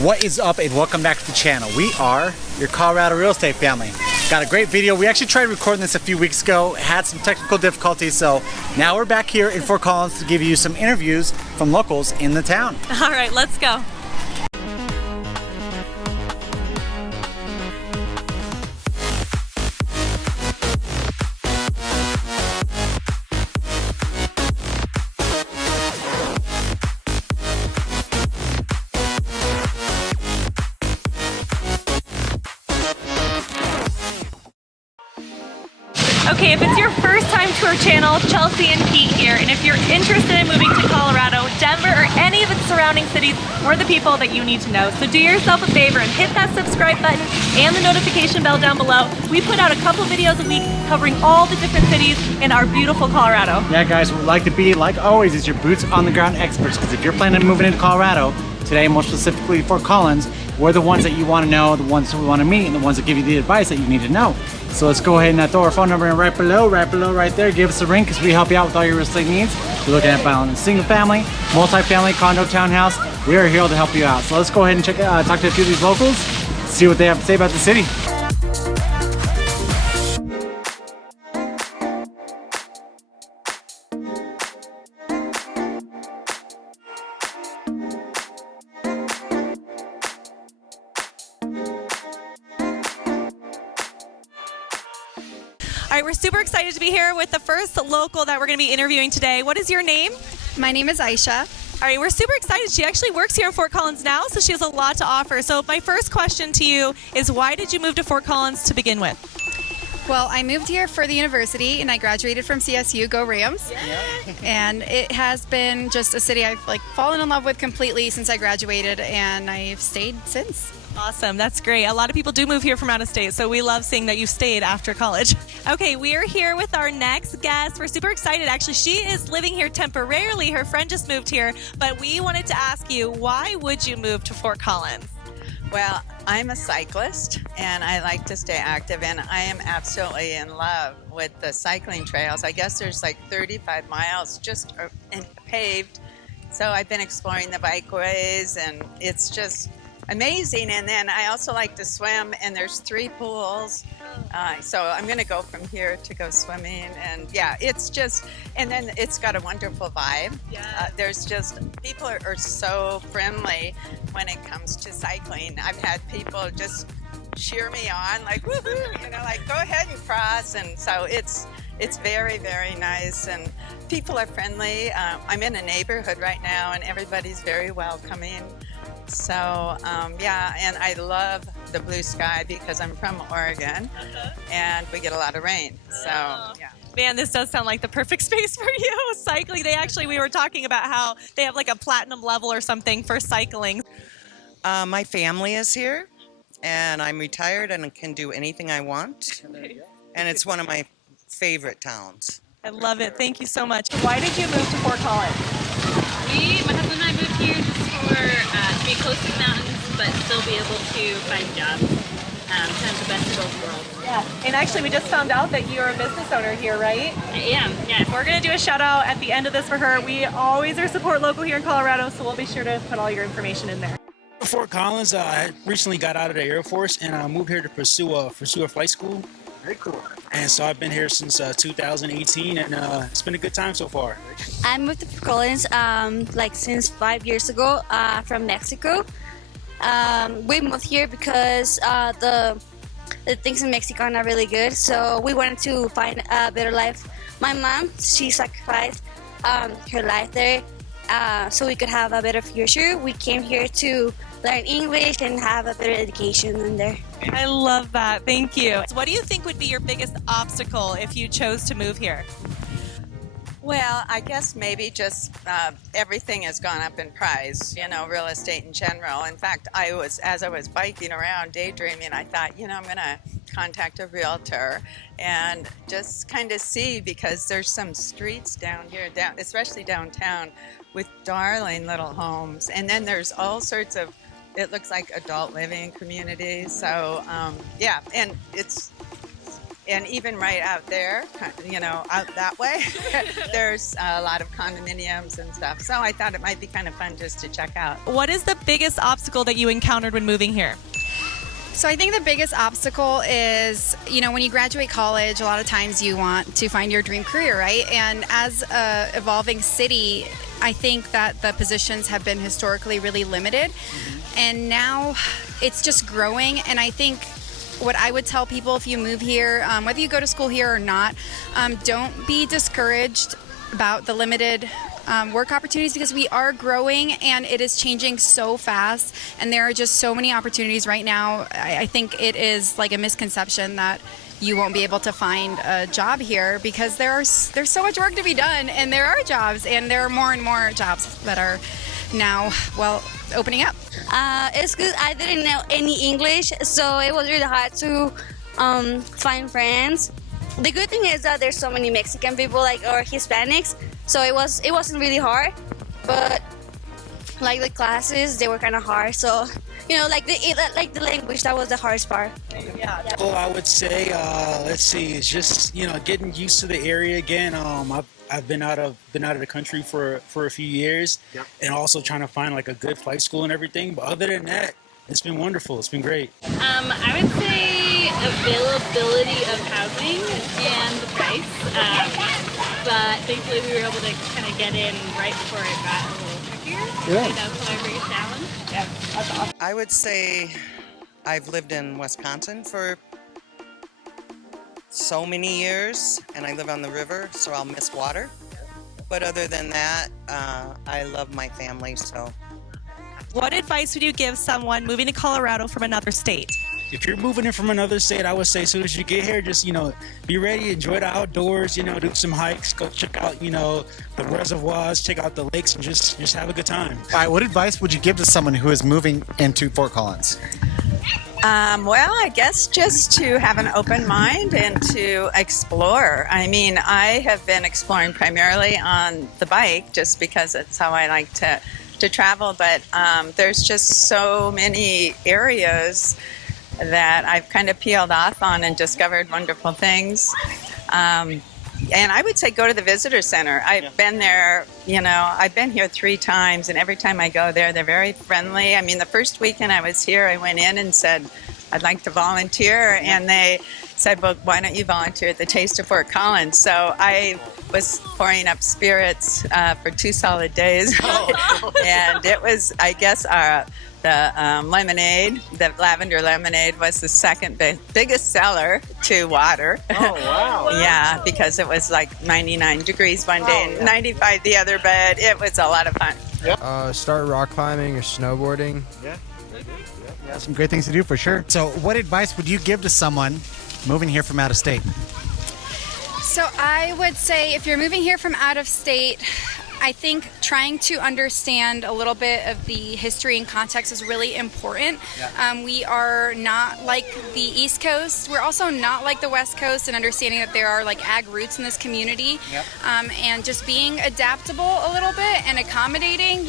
What is up, and welcome back to the channel. We are your Colorado real estate family. Got a great video. We actually tried recording this a few weeks ago, had some technical difficulties, so now we're back here in Fort Collins to give you some interviews from locals in the town. All right, let's go. Okay, if it's your first time to our channel, Chelsea and Pete here, and if you're interested in moving to Colorado, Denver, or any of its surrounding cities, we're the people that you need to know. So do yourself a favor and hit that subscribe button and the notification bell down below. We put out a couple videos a week covering all the different cities in our beautiful Colorado. Yeah guys, we'd like to be, like always, is your boots on the ground experts, because if you're planning on moving into Colorado, today more specifically Fort Collins, we're the ones that you want to know, the ones that we want to meet, and the ones that give you the advice that you need to know. So let's go ahead and throw our phone number in right below, right there. Give us a ring because we help you out with all your real estate needs. You're looking at buying a single family, multi-family, condo, townhouse. We are here to help you out. So let's go ahead and talk to a few of these locals, see what they have to say about the city. All right, we're super excited to be here with the first local that we're going to be interviewing today. What is your name? My name is Aisha. All right, we're super excited. She actually works here in Fort Collins now, so she has a lot to offer. So my first question to you is, why did you move to Fort Collins to begin with? Well, I moved here for the university and I graduated from CSU, go Rams. Yeah. And it has been just a city I've fallen in love with completely since I graduated, and I've stayed since. Awesome, that's great. A lot of people do move here from out of state, so we love seeing that you stayed after college. Okay, we are here with our next guest. We're super excited. Actually, she is living here temporarily. Her friend just moved here, but we wanted to ask you, why would you move to Fort Collins? Well, I'm a cyclist and I like to stay active, and I am absolutely in love with the cycling trails. I guess there's like 35 miles just paved. So I've been exploring the bikeways and it's just amazing. And then I also like to swim, and there's 3 pools. So I'm going to go from here to go swimming, and yeah, it's just, and then it's got a wonderful vibe. Yeah. There's just, people are so friendly when it comes to cycling. I've had people just cheer me on, like, woohoo, you know, like, go ahead and cross. And so it's very, very nice, and people are friendly. I'm in a neighborhood right now, and everybody's very welcoming. So yeah, and I love the blue sky because I'm from Oregon, and we get a lot of rain. So yeah. Man, this does sound like the perfect space for you. Cycling, we were talking about how they have like a platinum level or something for cycling. My family is here, and I'm retired and can do anything I want. And it's one of my favorite towns. I love it. Thank you so much. Why did you move to Fort Collins? My husband and I moved here just for to be close to the mountains, but still be able to find jobs. Kind of the best of both worlds. Yeah, and actually we just found out that you're a business owner here, right? I am, yes. We're going to do a shout out at the end of this for her. We always are support local here in Colorado, so we'll be sure to put all your information in there. Fort Collins, I recently got out of the Air Force and I moved here to pursue a flight school. Very cool. And so I've been here since 2018, and it's been a good time so far. I moved to Fort Collins since 5 years ago from Mexico. We moved here because the things in Mexico are not really good, so we wanted to find a better life. My mom, she sacrificed her life there so we could have a better future. We came here to learn English and have a better education than there. I love that. Thank you. So what do you think would be your biggest obstacle if you chose to move here? Well, I guess maybe just everything has gone up in price, you know, real estate in general. In fact, as I was biking around daydreaming, I thought, you know, I'm going to contact a realtor and just kind of see, because there's some streets down here, especially downtown, with darling little homes. And then there's all sorts of, it looks like adult living communities. So yeah, and it's and even right out there, out that way, there's a lot of condominiums and stuff. So I thought it might be kind of fun just to check out. What is the biggest obstacle that you encountered when moving here? So I think the biggest obstacle is, when you graduate college, a lot of times you want to find your dream career, right? And as a evolving city, I think that the positions have been historically really limited. And now it's just growing. And I think what I would tell people if you move here, whether you go to school here or not, don't be discouraged about the limited work opportunities, because we are growing and it is changing so fast, and there are just so many opportunities right now. I think it is like a misconception that you won't be able to find a job here, because there's so much work to be done, and there are jobs, and there are more and more jobs that are now, opening up. It's good. I didn't know any English, so it was really hard to find friends. The good thing is that there's so many Mexican people, or Hispanics, so it wasn't really hard. But the classes, they were kind of hard. So the language, that was the hardest part. Well, I would say, let's see, it's just getting used to the area again. I've been out of the country for a few years, and also trying to find a good flight school and everything. But other than that, it's been wonderful. It's been great. I would say availability of housing and the price. But thankfully we were able to kind of get in right before it got a little trickier. Yeah. So that was my biggest challenge. Yeah, that's awesome. I would say I've lived in Wisconsin for so many years, and I live on the river, so I'll miss water. But other than that, I love my family, so. What advice would you give someone moving to Colorado from another state? If you're moving in from another state, I would say as soon as you get here, just, be ready, enjoy the outdoors, do some hikes, go check out, the reservoirs, check out the lakes, and just have a good time. All right, what advice would you give to someone who is moving into Fort Collins? Well, I guess just to have an open mind and to explore. I mean, I have been exploring primarily on the bike just because it's how I like to travel, but there's just so many areas that I've kind of peeled off on and discovered wonderful things. And I would say go to the visitor center. I've been there, I've been here 3 times, and every time I go there, they're very friendly. I mean, the first weekend I was here, I went in and said, I'd like to volunteer. And they said, well, why don't you volunteer at the Taste of Fort Collins? So I was pouring up spirits for 2 solid days. And it was, I guess, the lemonade, the lavender lemonade, was the second biggest seller to water. Oh, wow. Yeah, because it was 99 degrees one day and 95 the other, but it was a lot of fun. Start rock climbing or snowboarding. Yeah, some great things to do for sure. So what advice would you give to someone moving here from out of state? So I would say if you're moving here from out of state, I think trying to understand a little bit of the history and context is really important. We are not like the East Coast. We're also not like the West Coast, and understanding that there are ag roots in this community. And just being adaptable a little bit and accommodating.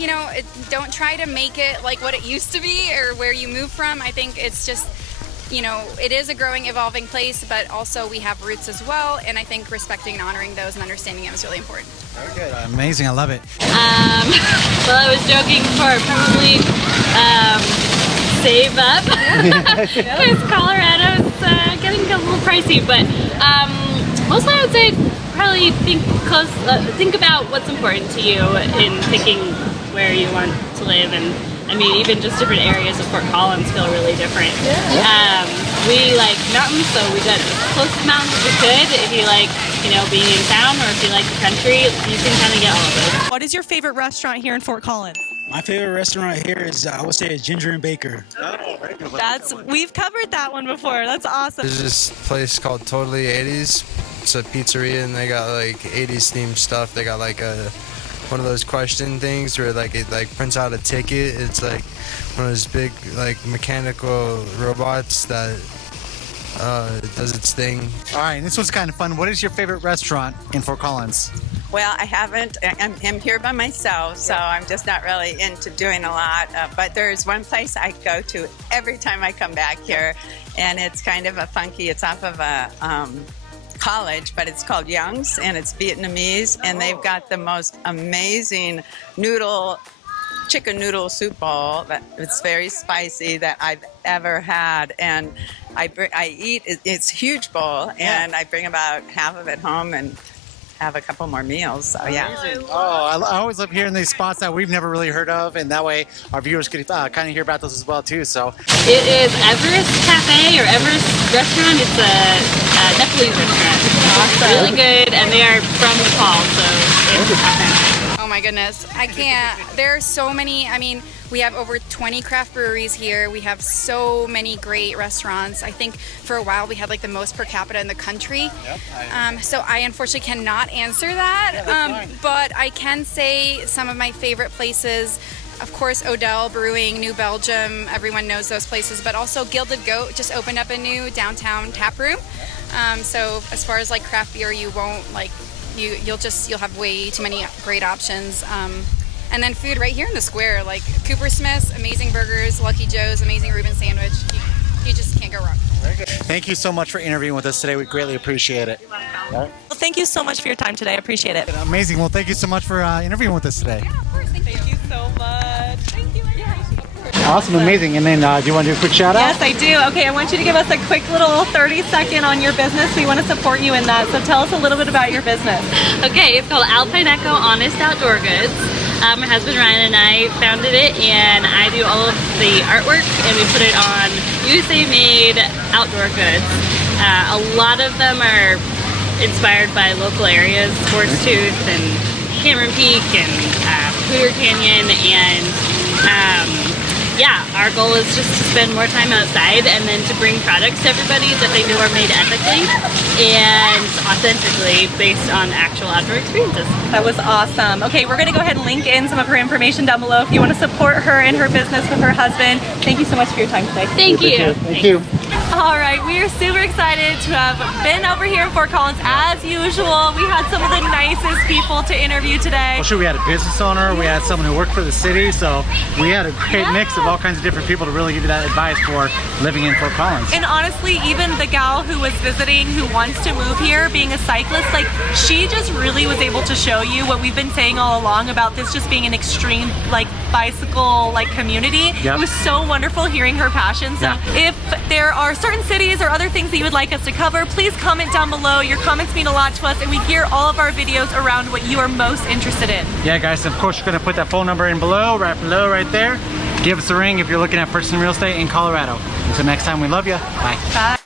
Don't try to make it like what it used to be or where you moved from. I think it's just, it is a growing, evolving place, but also we have roots as well, and I think respecting and honoring those and understanding them is really important. Very good. Amazing. I love it. Well, I was joking before, probably save up, because Colorado's getting a little pricey, but mostly I would say probably think about what's important to you in picking where you want to live. And I mean, even just different areas of Fort Collins feel really different. We like mountains, so we got as close to mountains as we could. If you like, being in town, or if you like the country, you can kind of get all of those. What is your favorite restaurant here in Fort Collins? My favorite restaurant here is, I would say, Ginger and Baker. We've covered that one before. That's awesome. There's this place called Totally 80s. It's a pizzeria, and they got 80s themed stuff. They got one of those question things where it prints out a ticket. It's one of those big mechanical robots that does its thing. All right, this was kind of fun. What is your favorite restaurant in Fort Collins? Well, I haven't. I'm here by myself, so I'm just not really into doing a lot. But there's one place I go to every time I come back here, and it's kind of a funky. It's off of a college, but it's called Young's, and it's Vietnamese, and they've got the most amazing chicken noodle soup bowl that it's very spicy that I've ever had, and I eat it's a huge bowl, and I bring about half of it home and have a couple more meals. So yeah. Oh, I always love hearing these spots that we've never really heard of, and that way our viewers can kind of hear about those as well too. So It is Everest Cafe or Everest Restaurant. It's a Nepalese restaurant. Awesome. Really good, and they are from Nepal, so it's fantastic. Oh my goodness, I can't. There are so many. I mean, we have over 20 craft breweries here. We have so many great restaurants. I think for a while we had like the most per capita in the country. So I unfortunately cannot answer that. But I can say some of my favorite places. Of course, Odell Brewing, New Belgium. Everyone knows those places. But also Gilded Goat just opened up a new downtown tap room. So as far as like craft beer, you won't like. You'll have way too many great options. And then food right here in the square, like Cooper Smith's, amazing burgers, Lucky Joe's, amazing Reuben sandwich. You just can't go wrong. very good. Thank you so much for interviewing with us today. We greatly appreciate it. Well, thank you so much for your time today. I appreciate it. Amazing. Well, thank you so much for interviewing with us today. Yeah, of course. Thank you so much. Thank you. Awesome, amazing. And then do you want to do a quick shout out? Yes, I do. Okay, I want you to give us a quick little 30-second on your business. We want to support you in that. So tell us a little bit about your business. Okay, it's called Alpine Echo Honest Outdoor Goods. My husband Ryan and I founded it, and I do all of the artwork, and we put it on USA-made outdoor goods. A lot of them are inspired by local areas, Sports Tooth and Cameron Peak and Clear Canyon, and yeah, our goal is just to spend more time outside and then to bring products to everybody that they know are made ethically and authentically based on actual outdoor experiences. That was awesome. Okay, we're going to go ahead and link in some of her information down below if you want to support her in her business with her husband. Thank you so much for your time today. Thank you. Thank you. All right, we are super excited to have been over here in Fort Collins as usual. We had some of the nicest people to interview today. Well, sure, we had a business owner, we had someone who worked for the city, so we had a great mix of all kinds of different people to really give you that advice for living in Fort Collins. And honestly, even the gal who was visiting who wants to move here, being a cyclist, like she just really was able to show you what we've been saying all along about this just being an extreme like bicycle like community. It was so wonderful hearing her passion. So if there are certain cities or other things that you would like us to cover, please comment down below. Your comments mean a lot to us, and we gear all of our videos around what you are most interested in. Yeah, guys, of course, we're going to put that phone number in below, right there. Give us a ring if you're looking at purchasing real estate in Colorado. Until next time, we love you. Bye. Bye.